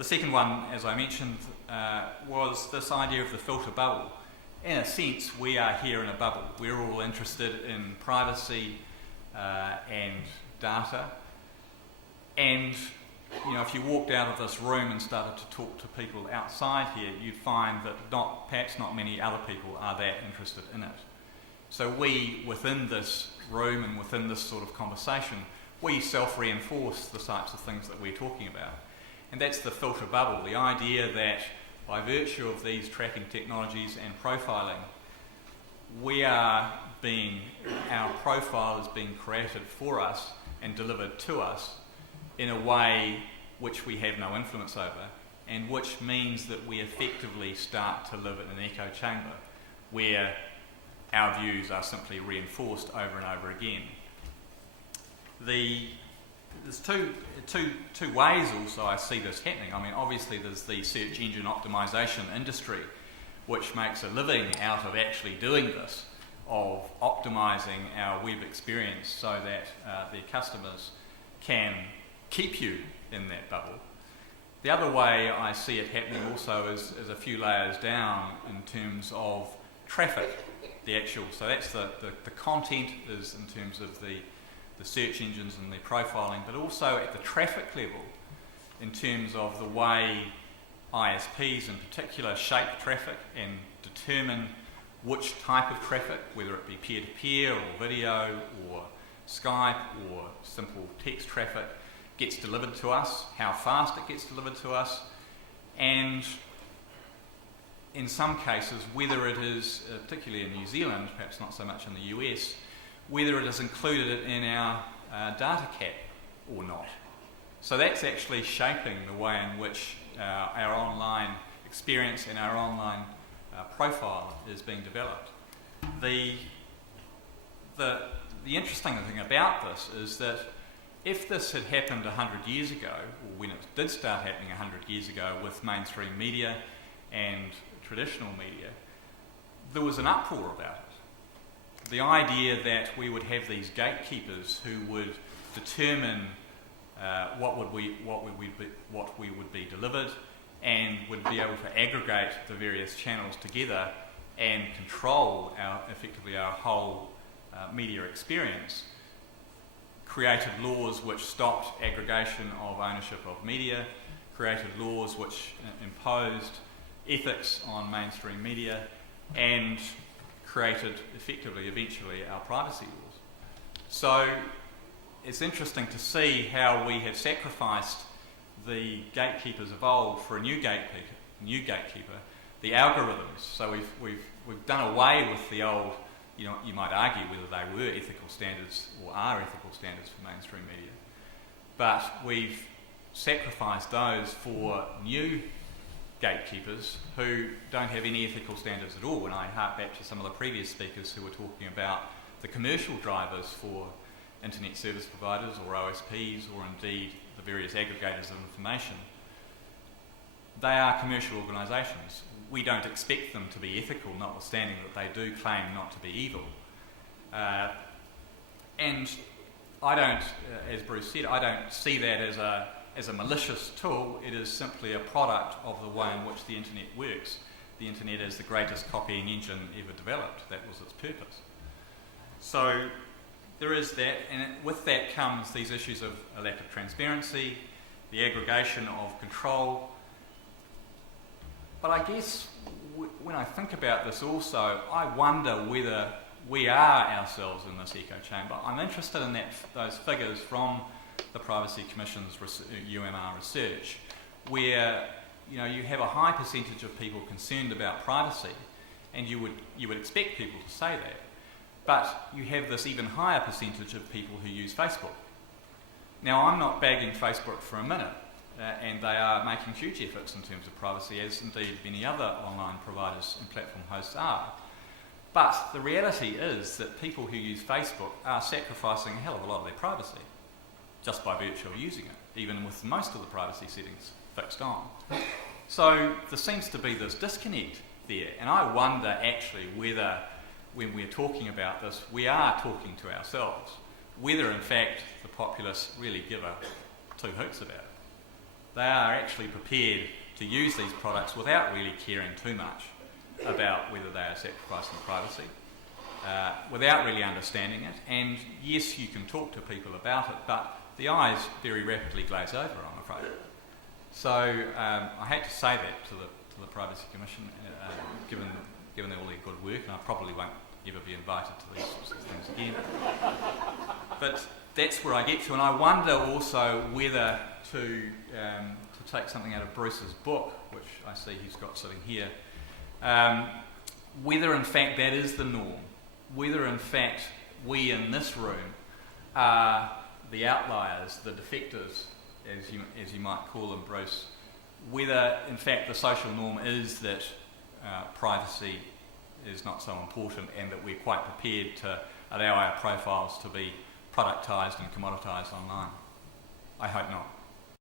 the second one, as I mentioned, was this idea of the filter bubble. In a sense, we are here in a bubble. We're all interested in privacy and data. And if you walked out of this room and started to talk to people outside here, you'd find that perhaps not many other people are that interested in it. So we, within this room and within this sort of conversation, we self-reinforce the types of things that we're talking about. And that's the filter bubble, the idea that by virtue of these tracking technologies and profiling, our profile is being created for us and delivered to us in a way which we have no influence over, and which means that we effectively start to live in an echo chamber where our views are simply reinforced over and over again. There's two ways also I see this happening. I mean, obviously there's the search engine optimization industry, which makes a living out of actually doing this, of optimizing our web experience so that their customers can keep you in that bubble. The other way I see it happening also is a few layers down in terms of traffic, so that's the content is in terms of the search engines and the profiling, but also at the traffic level in terms of the way ISPs in particular shape traffic and determine which type of traffic, whether it be peer-to-peer or video or Skype or simple text traffic, gets delivered to us, how fast it gets delivered to us, and in some cases, whether it is, particularly in New Zealand, perhaps not so much in the US, whether it is included in our data cap or not. So that's actually shaping the way in which our online experience and our online profile is being developed. The interesting thing about this is that if this had happened 100 years ago, or when it did start happening 100 years ago with mainstream media and traditional media, there was an uproar about it. The idea that we would have these gatekeepers who would determine what would be delivered and would be able to aggregate the various channels together and control effectively our whole media experience, created laws which stopped aggregation of ownership of media, created laws which imposed ethics on mainstream media, and created effectively, eventually, our privacy laws. So it's interesting to see how we have sacrificed the gatekeepers evolved for a new gatekeeper, the algorithms. So we've done away with the old, you might argue whether they were ethical standards or are ethical standards for mainstream media, but we've sacrificed those for new gatekeepers who don't have any ethical standards at all. And I hark back to some of the previous speakers who were talking about the commercial drivers for internet service providers or OSPs, or indeed the various aggregators of information. They are commercial organisations. We don't expect them to be ethical, notwithstanding that they do claim not to be evil. And I don't, as Bruce said, I don't see that as a malicious tool. It is simply a product of the way in which the internet works. The internet is the greatest copying engine ever developed. That was its purpose. So there is that, and with that comes these issues of a lack of transparency, the aggregation of control. But I guess when I think about this also, I wonder whether we are ourselves in this echo chamber. I'm interested in those figures from the Privacy Commission's UMR research, where you have a high percentage of people concerned about privacy, and you would expect people to say that. But you have this even higher percentage of people who use Facebook. Now, I'm not bagging Facebook for a minute, and they are making huge efforts in terms of privacy, as indeed many other online providers and platform hosts are. But the reality is that people who use Facebook are sacrificing a hell of a lot of their privacy, just by virtue of using it, even with most of the privacy settings fixed on. So there seems to be this disconnect there, and I wonder actually whether, when we're talking about this, we are talking to ourselves, whether in fact the populace really give a two hoots about it. they are actually prepared to use these products without really caring too much about whether they are sacrificing privacy, without really understanding it. And yes, you can talk to people about it, but the eyes very rapidly glaze over, I'm afraid. So I hate to say that to the Privacy Commission, given all their good work, and I probably won't ever be invited to these sorts of things again. But that's where I get to, and I wonder also whether to take something out of Bruce's book, which I see he's got sitting here, whether in fact that is the norm, whether in fact we in this room are the outliers, the defectors, as you might call them, Bruce, whether in fact the social norm is that privacy is not so important and that we're quite prepared to allow our profiles to be productised and commoditised online. I hope not.